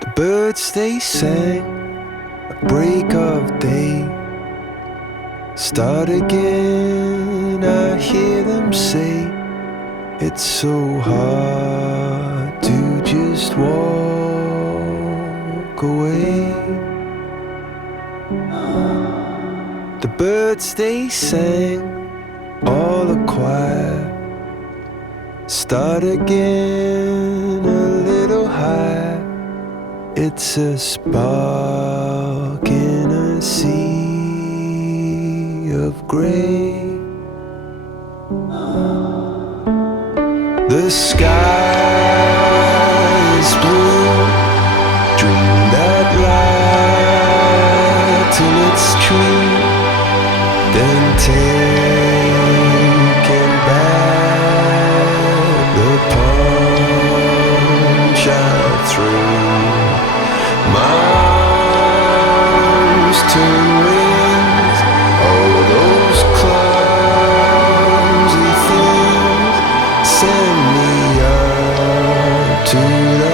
The birds they sang at break of day. Start again, I hear them say, it's so hard to just walk away. The birds they sang, all a choir. Start again, a little higher. It's a spark in a sea of grey. The sky is blue. Dream that light till it's true. Then taking back the palm shine through. My arms turn wings. All those clumsy things send me up to the